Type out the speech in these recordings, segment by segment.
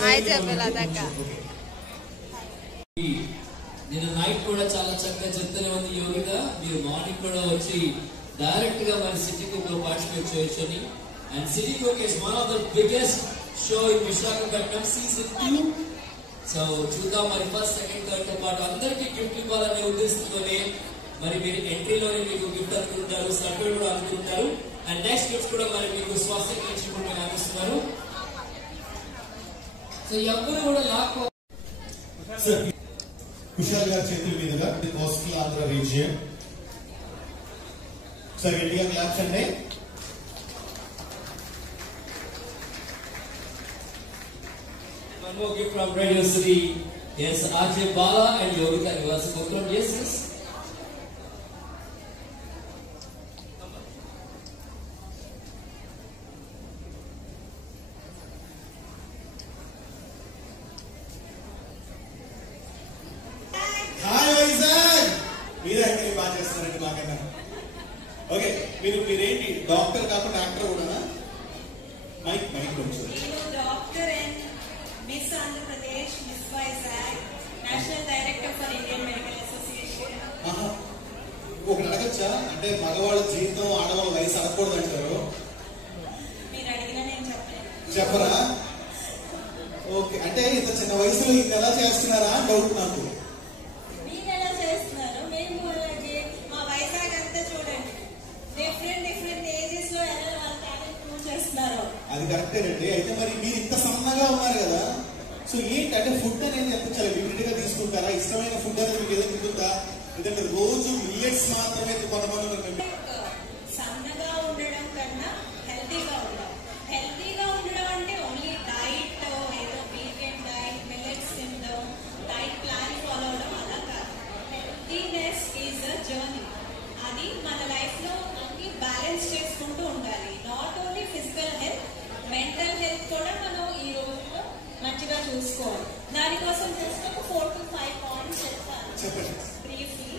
Hi చెప్పేలా దాకా నేను night కూడా చాలా చక్కగా చెప్తూనే ఉంది యోగిత. మీరు మార్నింగ్ కూడా వచ్చి డైరెక్ట్ గా మన సిటీ కుక్ లో పార్టిసిపేట్ చేయొచ్చు. And city cook is one of the biggest show in Visakhapatnam season 2. So చూద్దాం మరి ఫస్ట్ సెకండ్ థర్డ్ తో పాటు అందరికీ గిఫ్ట్ ఇవ్వాలనే ఉద్దేశంతోనే మరి మీరు ఎంట్రీలోనే మీకు గిఫ్ట్ అందుకుంటారు, సర్టిఫికేట్ కూడా అందుకుంటారు. అండ్ నెక్స్ట్ గిఫ్ట్ కూడా మరి మీకు స్వాస్థ్య నుంచి కూడా అందిస్తున్నారు. సో ఎవరు కూడా లాక్ కుషాల్ గారి చేతుల మీదుగా coastal Andhra region sir India claps అండి. One more gift from Radio City. Yes, RJ Bala and Yogita Nivas Gokram. Yes, yes. Okay మీరేంటి డాక్టర్ కాకుండా యాక్టర్ కూడా? మైక్ కొంచెం. Doctor and miss Andhra Pradesh, miss Vizag, national director for Indian medical association. ఒకటి అడగచ్చా? అంటే మగవాళ్ళ జీవితం ఆడవాళ్ళ వయసు అడగకూడదు అంటారు. మీరు అడిగినా నేను చెప్పలేదు. చెప్పరా? ఓకే, అంటే ఇంత చిన్న వయసులో ఇది ఎలా చేస్తున్నారా డౌట్ నాకు. మీరు ఎలా చేస్తున్నారు? మేము అలాగే మా వైజాగ్ అంతా చూడండి, డిఫరెంట్ ఏజెస్ లో ఎలా వాళ్ళ టాలెంట్ ప్రూవ్ చేస్తున్నారు. అది కరెక్టేనండి. అయితే మరి మీరు ఇంత సన్నగా ఉన్నారు కదా, సో ఏంటంటే ఫుడ్ అనేది ఎంత చాలా లిమిటెడ్ గా తీసుకుంటారా? ఇష్టమైన ఫుడ్ అనేది మీకు ఏదో తింటుందా? ఎందుకంటే రోజు మిల్లెట్స్ మాత్రమే కొంతమంది. సన్నగా ఉండడం కన్నా హెల్తీగా ఉండడం. హెల్తీగా ఉండడం అంటే ఓన్లీ డైట్, ఏదో వీకెండ్ డైట్, మిల్లెట్స్ తినడం, డైట్ ప్లాన్ ఫాలో అవడం అలా కాదు. Healthiness is a journey. అది మన లైఫ్ లో అన్ని బ్యాలెన్స్ చేసుకుంటూ ఉండాలి. Not only physical health, mental health కూడా మనం ఈ రోజుల్లో మంచిగా చూసుకోవాలి. దానికోసం జస్ట్ ఒక 4 to 5 పాయింట్స్ చెప్తాను briefly.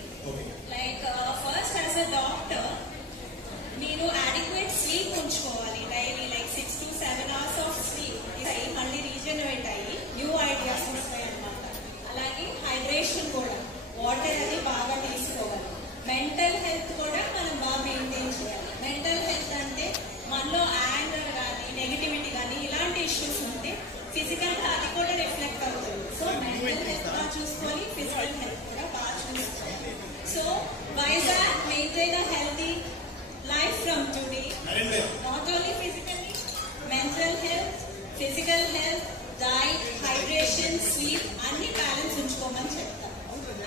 Like first as a doctor మీరు అడిక్వేట్ స్లీప్ ఉంచుకోవాలి daily. Like 6 to 7 hours of sleep మళ్ళీ రీజనరేట్ అయ్యి న్యూ ఐడియాస్ వస్తాయి అన్నమాట. అలాగే హైడ్రేషన్ కూడా, వాటర్ అది బాగా తీసుకోవాలి. మెంటల్ హెల్త్ కూడా మనం బాగా మెయింటైన్ చేయాలి. మెంటల్ హెల్త్ అంటే మనలో యాంగర్ కానీ నెగిటివిటీ కానీ ఇలాంటి ఇష్యూస్ ఉంటే ఫిజికల్ గా అది కూడా రిఫ్లెక్ట్ అవుతుంది. సో మెంటల్ హెల్త్ బాగా చూసుకోవాలి, ఫిజికల్ హెల్త్ కూడా బాగా చూసుకోవాలి. So Vizag maintain a healthy life from today. Not only physically, mental health, physical health, diet, hydration, sleep అన్ని బ్యాలెన్స్ ఉంచుకోమని చెప్తాను.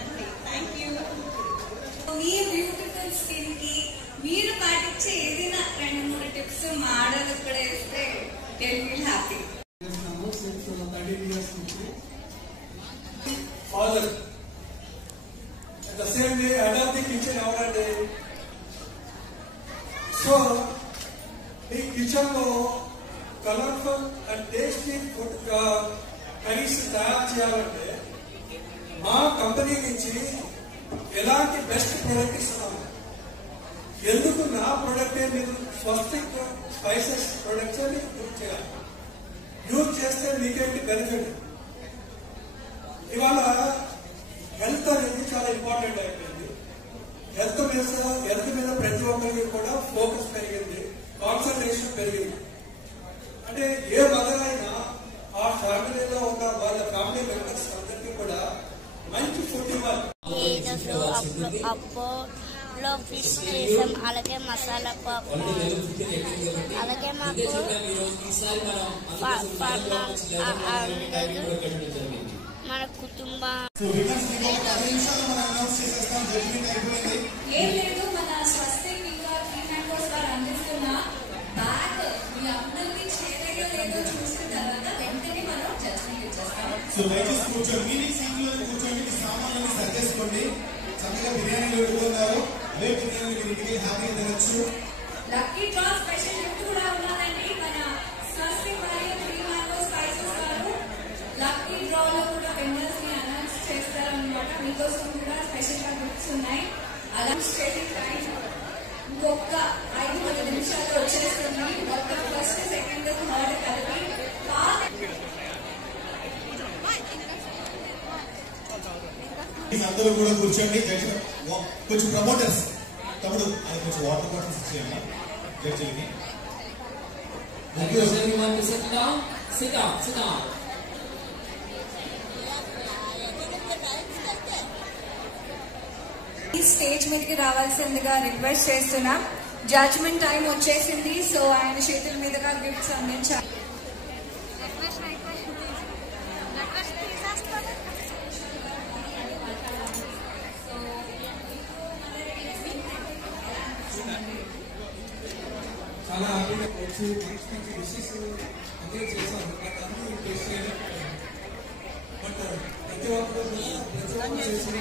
అంతే. Thank you. Me beautiful skin కి మీరు పాటించే ఏదైనా 2-3 టిప్స్ మా ఆడలకు కూడా ఇస్తే can feel happy. Father, at the same way, head of the kitchen ఎవరండి? సో ఈ కిచెన్ లో colourful and tasty food curries తయారు చేయాలంటే మా కంపెనీ నుంచి ఎలాంటి బెస్ట్ ప్రొడక్ట్ ఇస్తున్నాము. ఎందుకు నా ప్రొడక్టే మీరు స్వస్తిక్ స్పైసెస్ ప్రొడక్ట్స్ అని యూజ్ చేయాలి. యూజ్ చేస్తే మీకేంటి బెనిఫిట్? ఇవాళ హెల్త్ అనేది చాలా ఇంపార్టెంట్ అయిపోయింది. హెల్త్ మీద ప్రతి ఒక్కరికి కూడా ఫోకస్ పెరిగింది, కాన్సన్ట్రేషన్ పెరిగింది. అంటే ఏ మదర్ అయినా ఆ ఫ్యామిలీలో ఉన్న వాళ్ళ ఫ్యామిలీ మెంబర్స్ అందరికీ కూడా మంచి ఫుడ్ ఇవ్వాలి. అప్పులో ఫిష్ చేసాం, అలాగే మసాలా పప్పు, అలాగే మాకు మన కుటుంబ ఏం లేదు, మన స్వస్తిక్ ఇంకా 3 మెంబర్స్ వారు అందిస్తున్న బ్యాగ్ మీ అందరికీ చేరగా లేదో చూసిన తర్వాత వెంటనే మనం జడ్జ్మెంట్ ఇచ్చేస్తాం. సో దయచేసి కూర్చోండి, మీ సీట్లో కూర్చోండి, సామాన్లన్నీ సర్దేసుకోండి. చక్కగా బిర్యానీలు పెట్టుకున్నారు, అదే బిర్యానీ మీరు ఇంటికి హ్యాపీగా తినచ్చు. లక్కీ డ్రా స్పెషల్ గిఫ్ట్ కూడా ఉన్నదండి. మన స్వస్తిక్ మరియు 3 మ్యాంగో స్పైసెస్ వారు లక్కీ డ్రా లో కూడా విన్నర్స్ ని అనౌన్స్ చేస్తారన్నమాట. మీకోసం కూడా స్పెషల్ గా గిఫ్ట్స్ ఉన్నాయి. అనౌన్స్ చేసే టైం ఇంకొక 5-10 నిమిషాల్లో వచ్చేస్తుంది. మొత్తం ఫస్ట్, సెకండ్, థర్డ్ కలిపి అందరూ కూడా కూర్చోండి. కొంచెం ప్రమోటర్స్ తమ్ముడు అది కొంచెం వాటర్ బాటిల్స్ ఇచ్చేయండి జడ్జిలకి. ఈ స్టేజ్ మీదకి రావాల్సిందిగా రిక్వెస్ట్ చేస్తున్నాం. జడ్జ్మెంట్ టైం వచ్చేసింది. సో ఆయన చేతుల మీదుగా గిఫ్ట్స్ అందించాలి. చాలా హ్యాపీగా వచ్చి మంచి మంచి డిషెస్ అందరూ చేశారు. బట్ అందరూ టేస్ట్ చేయలేదు. బట్ ప్రతి ఒక్కరు చేసిన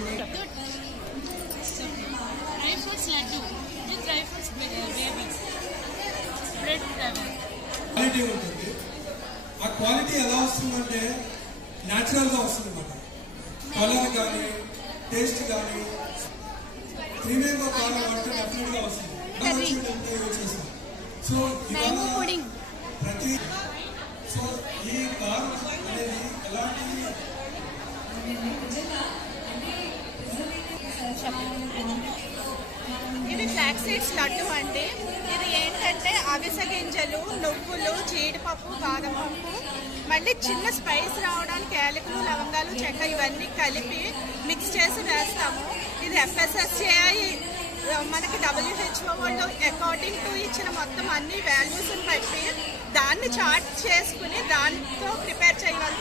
dry fruits laddu, dry fruits baby, bread quality ఉంటుంది. ఆ క్వాలిటీ ఎలా వస్తుందంటే న్యాచురల్ గా వస్తుంది అన్నమాట. కలర్ కానీ టేస్ట్ కానీ ప్రీమియం గా కావాలంటే డెఫినెట్ గా వస్తుంది. చేస్తాం. సో ప్రతి సో ఈ కార్ అనేది ఎలాంటి ఇది ఫ్లాక్ సీడ్స్ లడ్డు అండి. ఇది ఏంటంటే అవిసె గింజలు, నువ్వులు, జీడిపప్పు, బాదం పప్పు, మళ్ళీ చిన్న స్పైస్ రావడానికి యాలకులు, లవంగాలు, చెక్క ఇవన్నీ కలిపి మిక్స్ చేసి వేస్తాము. ఇది FSSAI మనకి WHO వాళ్ళు అకార్డింగ్ టు ఇచ్చిన మొత్తం అన్ని వాల్యూస్ని బట్టి దాన్ని చార్ట్ చేసుకుని దాంతో ప్రిపేర్ చేయడం